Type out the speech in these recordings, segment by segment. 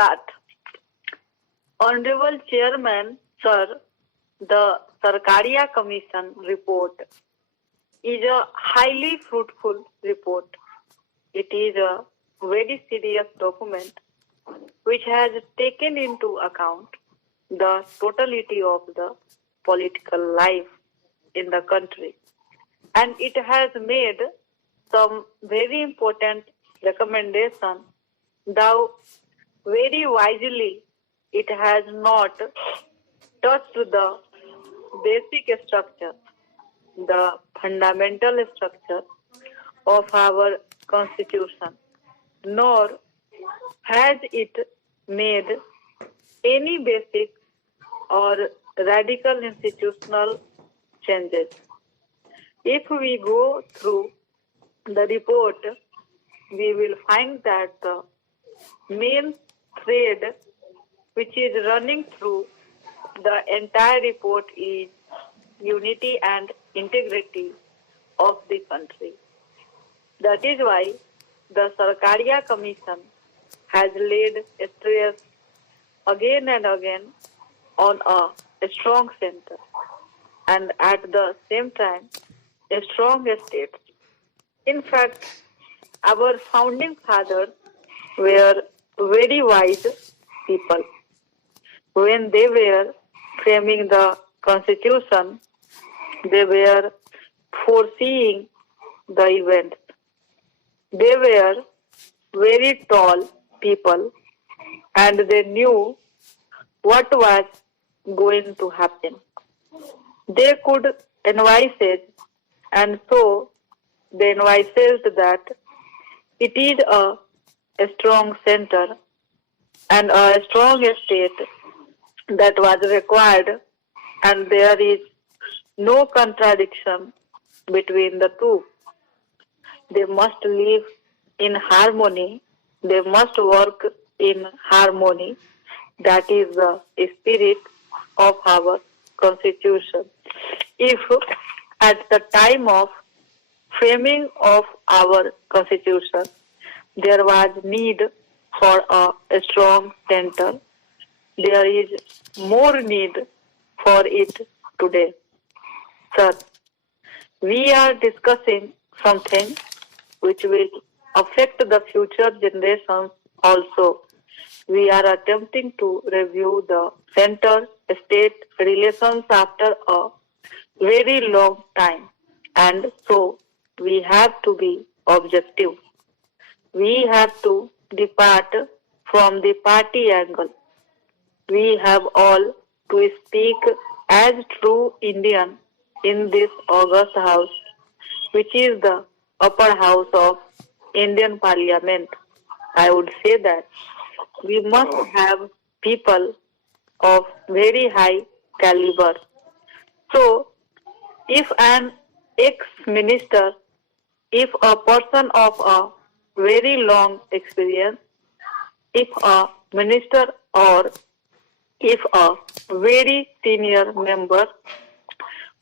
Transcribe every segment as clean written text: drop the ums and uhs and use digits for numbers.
start. Honorable Chairman, sir, the Sarkaria Commission report is a highly fruitful report. It is a very serious document which has taken into account the totality of the political life in the country, and it has made some very important recommendations, though very wisely it has not touched the basic structure, the fundamental structure of our constitution, nor has it made any basic or radical institutional changes. If we go through the report, we will find that the main thread which is running through the entire report is unity and integrity of the country. That is why the Sarkaria Commission has laid stress again and again on a strong center and at the same time a strong state. In fact, our founding fathers were very wise people. When they were framing the constitution, they were foreseeing the events. They were very tall people and they knew what was going to happen. They could envisage, and so they envisaged that it is a strong center and a strong state that was required, and there is no contradiction between the two. They must live in harmony. They must work in harmony. That is the spirit of our constitution. If at the time of framing of our constitution there was need for a strong center, there is more need for it today. Sir, we are discussing something which will affect the future generations also. We are attempting to review the center-state relations after a very long time, and so we have to be objective. We have to depart from the party angle. We have all to speak as true Indian in this august house, which is the upper house of Indian Parliament. I would say that we must have people of very high caliber. So, if an ex-minister, if a person of a very long experience, if a minister or if a very senior member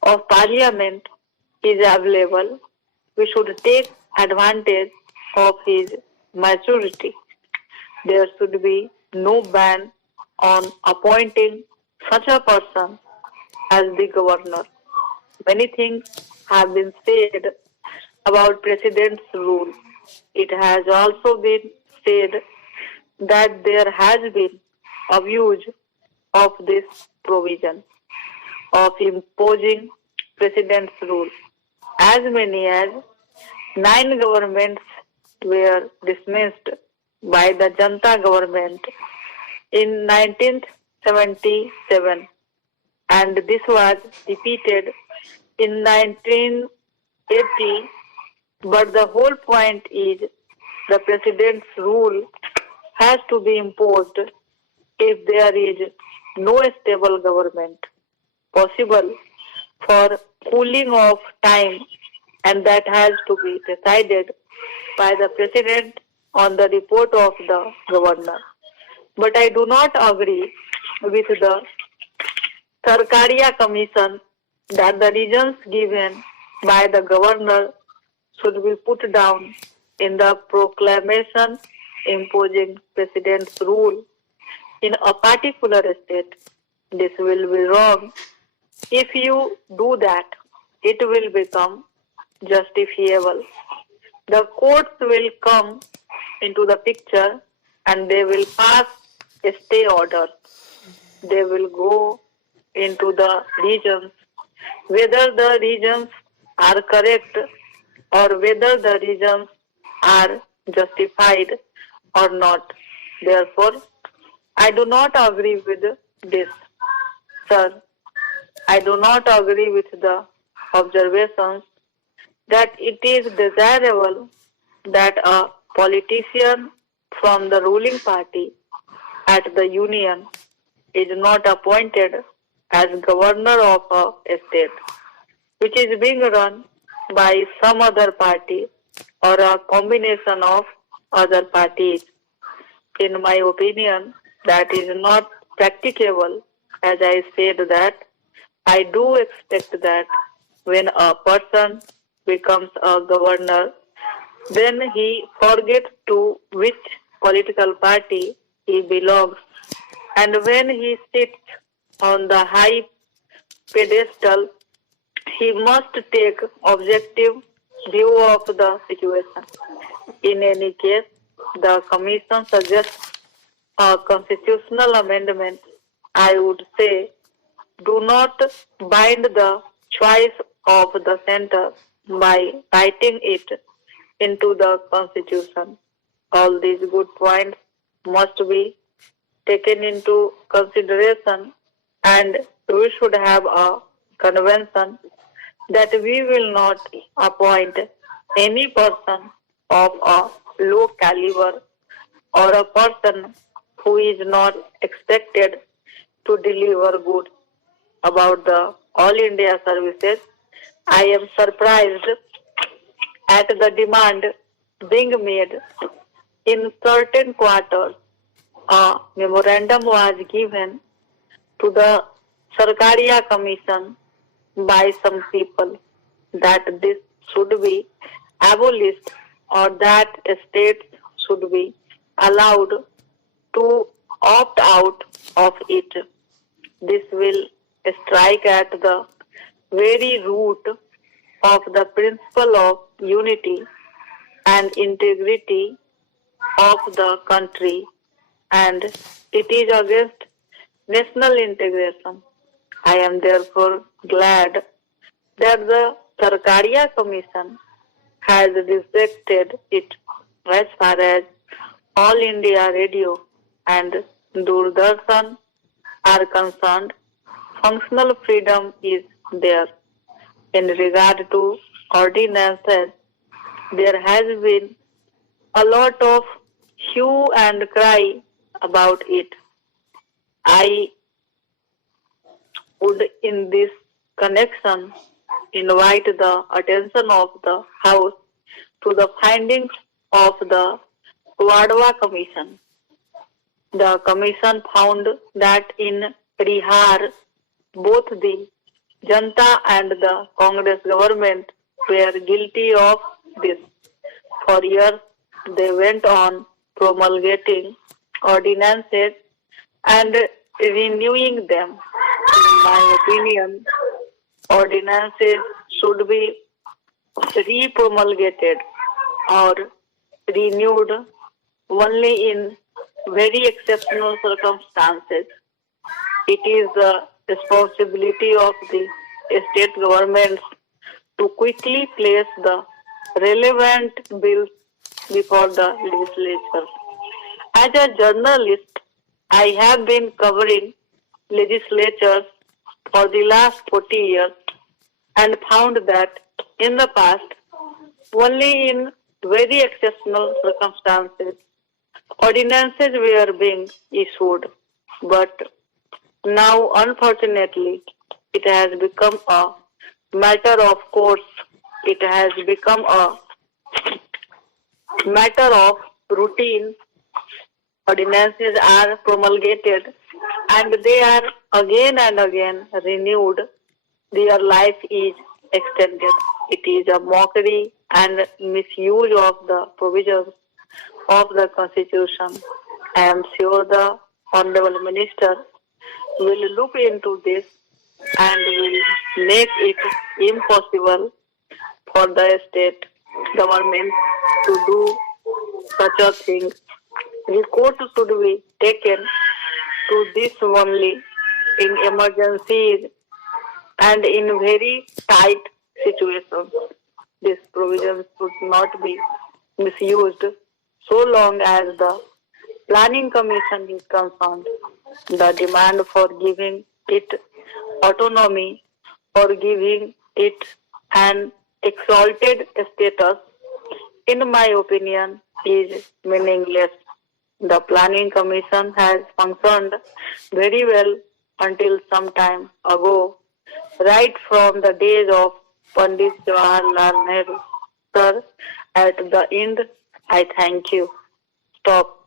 of parliament is available, we should take advantage of his maturity. There should be no ban on appointing such a person as the governor. Many things have been said about president's rule. It has also been said that there has been abuse of this provision of imposing president's rule. As many as 9 governments were dismissed by the Janta government in 1977, and this was repeated in 1980. But the whole point is the president's rule has to be imposed if there is no stable government possible for cooling off time, and that has to be decided by the president on the report of the governor. But I do not agree with the Sarkaria Commission that the reasons given by the governor should be put down in the proclamation imposing president's rule in a particular state. This will be wrong. If you do that, it will become justifiable. The courts will come into the picture and they will pass a stay order. They will go into the regions, whether the regions are correct or whether the regions are justified or not. Therefore, I do not agree with this, sir. I do not agree with the observations that it is desirable that a politician from the ruling party at the union is not appointed as governor of a state which is being run by some other party or a combination of other parties. In my opinion, that is not practicable. As I said that, I do expect that when a person becomes a governor, then he forgets to which political party he belongs. And when he sits on the high pedestal, he must take objective view of the situation. In any case, the Commission suggests a constitutional amendment. I would say do not bind the choice of the center by writing it into the Constitution. All these good points must be taken into consideration, and we should have a convention that we will not appoint any person of a low caliber or a person who is not expected to deliver goods. About the All India services, I am surprised at the demand being made. In certain quarters, a memorandum was given to the Sarkaria Commission by some people that this should be abolished or that states should be allowed to opt out of it. This will strike at the very root of the principle of unity and integrity of the country, and it is against national integration. I am therefore glad that the Sarkaria Commission has rejected it. As far as All India Radio and Doordarshan are concerned, functional freedom is there. In regard to ordinances, there has been a lot of hue and cry about it. I would in this connection invite the attention of the House to the findings of the Wadhwa Commission. The Commission found that in Bihar, both the Janta and the Congress government were guilty of this. For years, they went on promulgating ordinances and renewing them. In my opinion, ordinances should be re-promulgated or renewed only in very exceptional circumstances. It is the responsibility of the state governments to quickly place the relevant bills before the legislature. As a journalist, I have been covering legislatures for the last 40 years and found that in the past, only in very exceptional circumstances, ordinances were being issued. But now, unfortunately, it has become a matter of course. It has become a matter of routine. Ordinances are promulgated and they are again and again renewed. Their life is extended. It is a mockery and misuse of the provisions of the Constitution. I am sure the Honorable Minister will look into this and will make it impossible for the state government to do such a thing. Recourse should be taken to this only in emergencies and in very tight situations. This provision should not be misused so long as the Planning Commission is concerned. The demand for giving it autonomy or giving it an exalted status, in my opinion, is meaningless. The Planning Commission has functioned very well until some time ago, right from the days of Pandit Jawaharlal Nehru. Sir, at the end, I thank you. Stop.